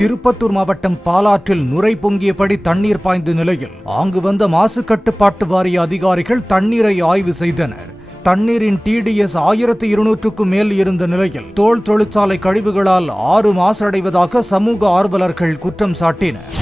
திருப்பத்தூர் மாவட்டம் பாலாற்றில் நுரை பொங்கியபடி தண்ணீர் பாய்ந்த நிலையில் அங்கு வந்த மாசு கட்டுப்பாட்டு வாரிய அதிகாரிகள் தண்ணீரை ஆய்வு செய்தனர். தண்ணீரின் TDS 1200க்கும் மேல் இருந்த நிலையில் தோல் தொழிற்சாலை கழிவுகளால் ஆறு மாசடைவதாக சமூக ஆர்வலர்கள் குற்றம் சாட்டினர்.